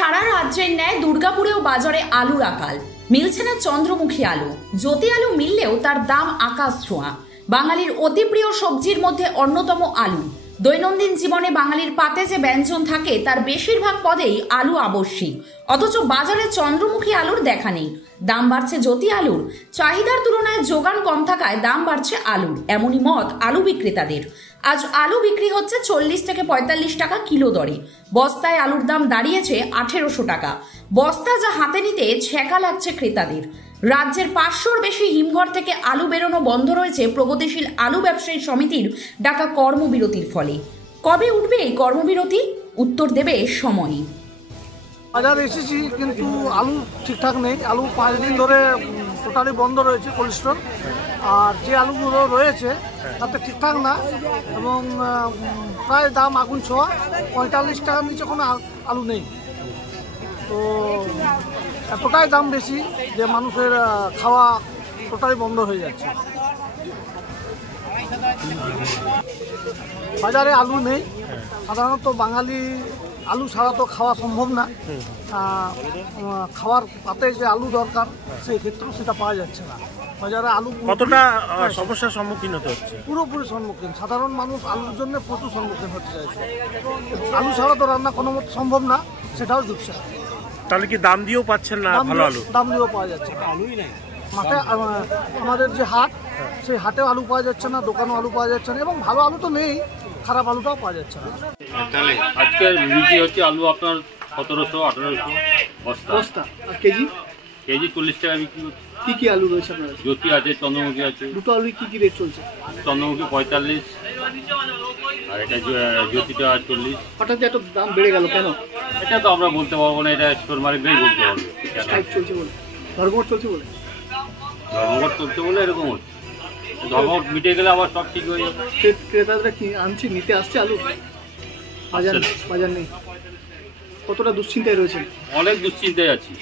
সারা রাজ্যের ন্যায় দুর্গাপুরেও বাজারে আলুর আকাল। মিলছে না চন্দ্রমুখী আলু। জ্যোতি আলু মিললেও তার দাম আকাশ ছোঁয়া। বাঙালির অতি প্রিয় সবজির মধ্যে অন্যতম আলু। দৈনন্দিন জীবনে বাঙালির পাতে যে ব্যঞ্জন থাকে তার বেশিরভাগ পদেই আলু আবশ্যিক, অথচ বাজারে চন্দ্রমুখী আলুর দেখা নেই। দাম বাড়ছে জ্যোতি আলুর। চাহিদার তুলনায় যোগান কম থাকায় দাম বাড়ছে আলুর, এমনই মত আলু বিক্রেতাদের। আজ আলু বিক্রি হচ্ছে 40 থেকে 45 টাকা কিলো দরে। বস্তায় আলুর দাম দাঁড়িয়েছে 1800 টাকা। বস্তা যা হাতে নিতে ছ্যাঁকা লাগছে ক্রেতাদের। রাজ্যের 500-র বেশি হিমঘর থেকে আলু বেরোনো বন্ধ রয়েছে প্রগতিশীল আলু ব্যবসায়ী সমিতির ডাকা কর্মবিরতির ফলে। কবে উঠবে এই কর্মবিরতি? উত্তর দেবে সময়ই। বাজারে এসেছি কিন্তু আলু ঠিকঠাক নেই। আলু 5 দিন ধরে টোটালি বন্ধ রয়েছে কোল্ড স্টোর। আর যে আলুগুলো রয়েছে তাতে ঠিকঠাক না, এবং প্রায় দাম আগুন ছোঁয়া। 45 টাকার নিচে কোনো আলু নেই। তো এতটাই দাম বেশি যে মানুষের খাওয়া টোটালি বন্ধ হয়ে যাচ্ছে। বাজারে আলু নেই। সাধারণত বাঙালি আলু ছাড়া তো খাওয়া সম্ভব না। খাওয়ার পাতে যে আলু দরকার সেই ক্ষেত্রেও সেটা পাওয়া যাচ্ছে না। বাজারে আলু কতটা সমস্যার সম্মুখীন হতে হচ্ছে? পুরোপুরি সম্মুখীন। সাধারণ মানুষ আলুর জন্য প্রচুর সম্মুখীন হতে চাইছে। আলু ছাড়া তো রান্না কোনো মতো সম্ভব না, সেটাও ঢুকছে না। তাহলে কি দাম দিয়েও পাচ্ছেন না? ভালো আলু দাম দিয়েও পাওয়া যাচ্ছে না। আলুই নাই মাঠে। আমাদের যে হাট, সেই হাটেও আলু পাওয়া যাচ্ছে না, দোকানেও আলু পাওয়া যাচ্ছে না, এবং ভালো আলু তো নেই, খারাপ আলুটাও পাওয়া যাচ্ছে না। আজকে বিক্রি হচ্ছে আলু আপনার 1700-1800 বস্তা। আর কেজি 40 টাকা বিক্রি হচ্ছে। কি কি আলু রয়েছে আপনার? জ্যোতি আছে, চন্দ্রমুখী আছে। দুটো আলু কি কি রেট চলছে? চন্দ্রমুখী 45 আর এটা জ্যোতিটা 40। হঠাৎ এত দাম বেড়ে গেল কেন? এটা তো আমরা বলতে পারবো না, এটা স্টোর মালিকরাই বলতে পারবে। স্ট্রাইক চলছে বলে, ধর্মঘট চলছে বলে? ধর্মঘট চলছে বলে এরকম হচ্ছে। ধর্মঘট মিটে গেলে আবার সব ঠিক হয়ে যাবে। ক্রেতারা কি আনছে, নিতে আসছে আলু? বাজার নেই। কতটা দুশ্চিন্তায় রয়েছে? অনেক দুশ্চিন্তায় আছি।